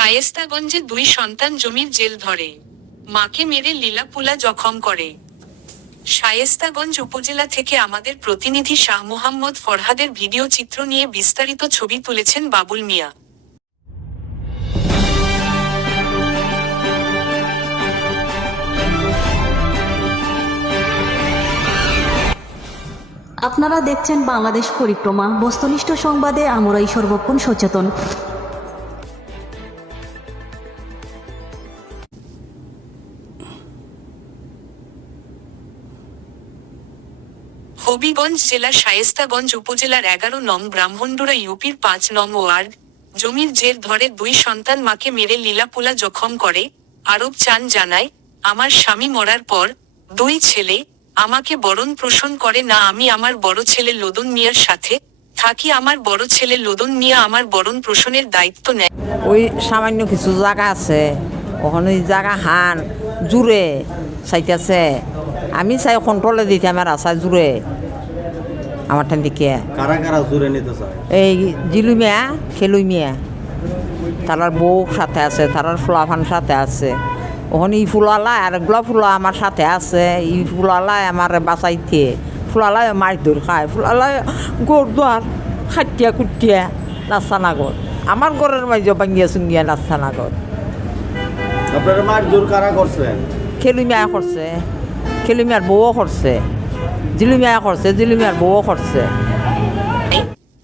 শায়েস্তাগঞ্জে দুই সন্তান জমির জেল ধরে মাকে মেরে লীলাপুলা জখম করে। শায়েস্তাগঞ্জ উপজেলা থেকে আমাদের প্রতিনিধি শাহ মোহাম্মদ ফরহাদের ভিডিও চিত্র নিয়ে বিস্তারিত ছবি তুলেছেন বাবুল মিয়া। আপনারা দেখছেন বাংলাদেশ পরিক্রমা, বস্তুনিষ্ঠ সংবাদে আমরাই সর্বক্ষণ সচেতন। হবিগঞ্জ জেলার শায়েস্তাগঞ্জ উপজেলার 11 নং ব্রাহ্মণডুরা ইউপির 5 নং ওয়ার্ড জমির জের ধরে দুই সন্তান মাকে মেরে লীলাপুলা জখম করে। আরব চান জানায়, আমার স্বামী মরার পর দুই ছেলে আমাকে বরণ পোষণ করে না। আমি আমার বড় ছেলে লোদন মিয়ার সাথে থাকি। আমার বড় ছেলে লোদন মিয়া আমার বরণ পোষণের দায়িত্ব নেয়। ওই সামান্য কিছু জায়গা আছে, ওখানে ওই জায়গা হান জুড়ে চাইতেছে। আমি চাই কন্ট্রোলে দিতে আমার আশা জুড়ে আমার ঠান দিকে কারা কারা জুড়ে নিতে চায়। এই জিলু মিয়া খেলুই মিয়া তারার বউ সাথে আছে, তারার ফুলাফান সাথে আছে। ওখানে ই ফুলালা আর এগুলো ফুলা আমার সাথে আছে। ই ফুলালাই আমার বাঁচাইতে, ফুলালাই মাছ ধর খায়, ফুলালাই গর দোয়ার খাটিয়া কুটিয়া নাস্তানাগর আমার ঘরের মাঝে ভাঙ্গিয়া চুঙ্গিয়া নাস্তানাগর। আপনারা মাছ দূর কারা করছেন? খেলুই মিয়া করছে, খেলুই মিয়ার বউও করছে, জিলু মিয়া করছে, জিলু মিয়ার বউও করছে।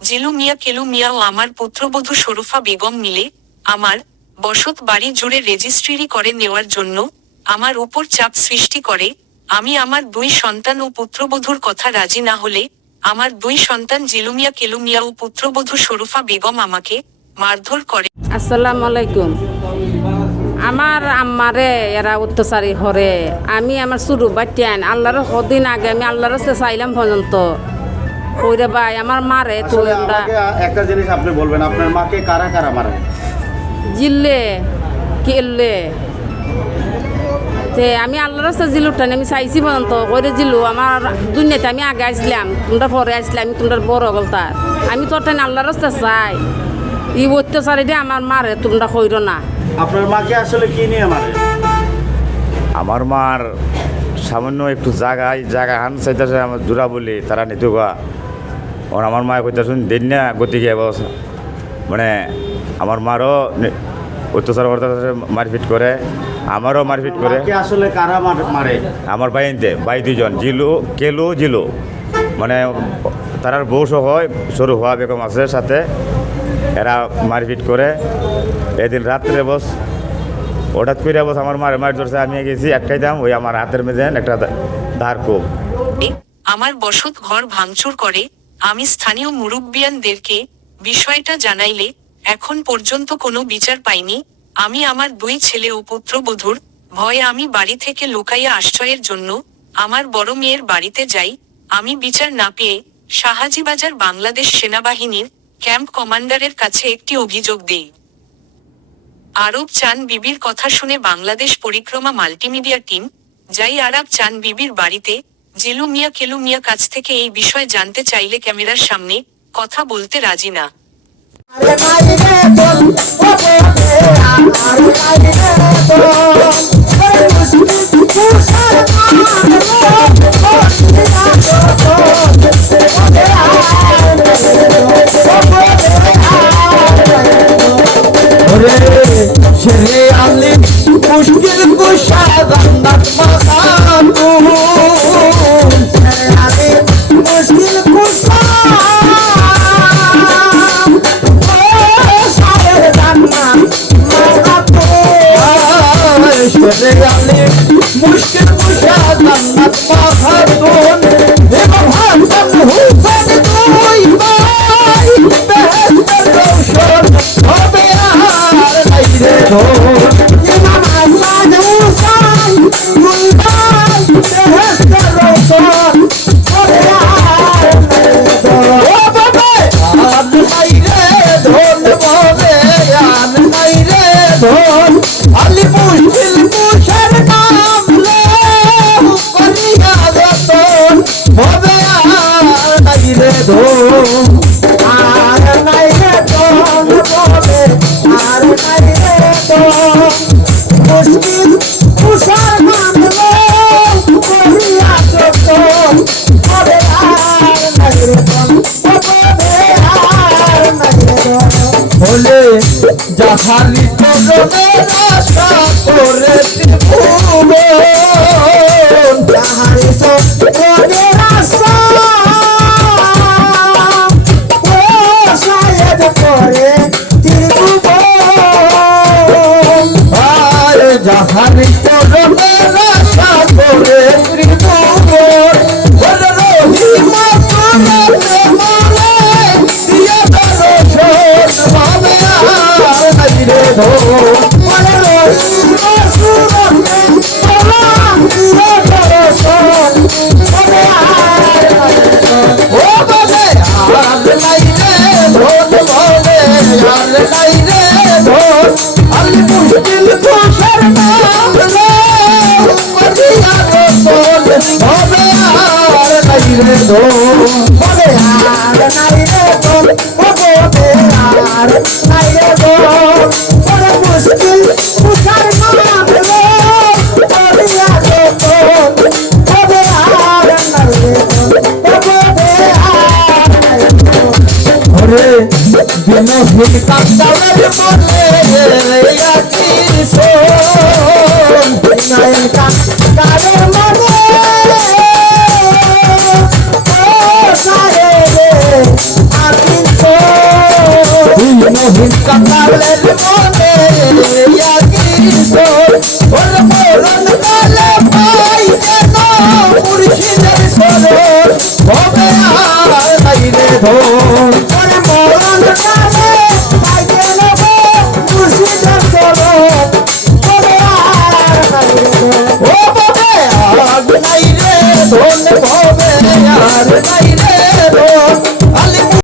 জিলু মিয়া কেলু মিয়া ও আমার পুত্রবধূ শরুফা বেগম মিলে আমার বসত বাড়ি জুড়ে রেজিস্ট্রি করে নেওয়ার জন্য আমার উপর চাপ সৃষ্টি করে। আমি আমার দুই সন্তান ও পুত্রবধূর কথা রাজি না হলে আমার দুই সন্তান জিলু মিয়া কেলু মিয়া ও পুত্রবধূ শরুফা বেগম আমাকে মারধর করে। আসসালামু আলাইকুম। আমার আম্মারে এরা অত্যাচারী হরে। আমি আমার শুরু বাটিয়ান আল্লাহর কদিন আগে আমি আল্লাহর চাইলাম পর্যন্ত কইরে ভাই আমার মারে তো একটা জিনিস আপনি বলবেন, আপনার মাকে কারা কারা মারে? জিল্লে কেললে তে আমি আল্লাহর জিলুটান আমি চাইছি পর্যন্ত কইরে জিলু আমার দুনিয়াতে আমি আগে আসলাম, তোমরা পরে আসলাম, আমি তোমরা বড় গলতার। আমি তোর টাইম আল্লাহর চাই ই অত্যাচারী দিয়ে আমার মারে তোমরা কইর না। আপনার মাকে আসলে কি নিয়ে মারে? আমার মার সামান্য একটু জায়গা হান চাইতেছে আমার জোড়া বলি তারা নিতে গা। আমার মায় কইতেছেন দেন না গতিকে মানে আমার মারও অত্যাচার করতে মারপিট করে, আমারও মারপিট করে। আসলে কারা মারে? আমার ভাই দুজন কেলু জিলু মানে তারার বউ সহ সরু হওয়া বেগম আছে সাথে, এরা মারপিট করে। এদিন রাত্রে হঠাৎ করে আমার মার ধরছে, আমি গেছি একটাই দাম ওই আমার হাতের মেঝে একটা ধার কোপ। আমার বসত ঘর ভাঙচুর করে। আমি স্থানীয় মুরব্বিয়ানদেরকে বিষয়টা জানাইলে এখন পর্যন্ত কোনো বিচার পাইনি। আমি আমার দুই ছেলে ও পুত্রবধূর ভয়ে আমি বাড়ি থেকে লুকাইয়া আশ্রয়ের জন্য আমার বড় মেয়ের বাড়িতে যাই। আমি বিচার না পেয়ে শাহাজিবাজার বাংলাদেশ সেনাবাহিনীর ক্যাম্প কমান্ডারের কাছে একটি অভিযোগ দেই। আরব চান বিবির কথা শুনে বাংলাদেশ পরিক্রমা মাল্টিমিডিয়া টিম যাই আরব চান বিবির বাড়িতে। জিলু মিয়া কেলু মিয়া কাছ থেকে এই বিষয় জানতে চাইলে ক্যামেরার সামনে কথা বলতে রাজি না। मुश्किल कुशा जन्नत मकानू मुश्किल कुशा शायर जन्नत मकानू मुश्किल कुशा जन्नत मकानू इमाम हसन हुसैन दुई भाई बेहतर रोशन होबे यार नहीं रे हो। আর নাই রে মুশকিল তুষার মানলো করিয়া যত হবে আর নাই রে ধন হবে আর নাই রে ধন বলে যাহারি করণের আশা করে ত্রিভুবন যাহারি করণের আশা ও সায়েদ করে ত্রিভুবন আর যাহারি করণের আশা করে ত্রিভুবন বলে রহিমা করণে মরে দিয়ে দর্শন হবে আর নাই রে ধন বলে রহিমা সুরতে বলাম দিয়ে দর্শন হবে আর নাই রে ধন ও বলে আর নাই রে ধন বলে আর নাই রে ধন আলি মুশকিল তুষার মানলো করিয়া যত হবে আর নাই রে ধন বলে আর নাই রে ধন হবে আর নাই রে ধন বলে মুশকিল তুষার মানলো করিয়া যত হবে আর নাই রে ধন হবে আর নাই রে ধন ওরে দিনহীন কাটালের মনে আকির শোন দিনহীন কাটালের মনে ও সারে রে আকির শোন দিনহীন কাটালের মনে আকির শোন ওরে মরণ কালে পাই যেন মুর্শিদের শরণ হবে আর নাই রে ধন ওরে মরণ কালে পাই যেন মুর্শিদের শরণ হবে আর নাই রে ধন ও হবে আর নাই রে ধন হবে আর নাই রে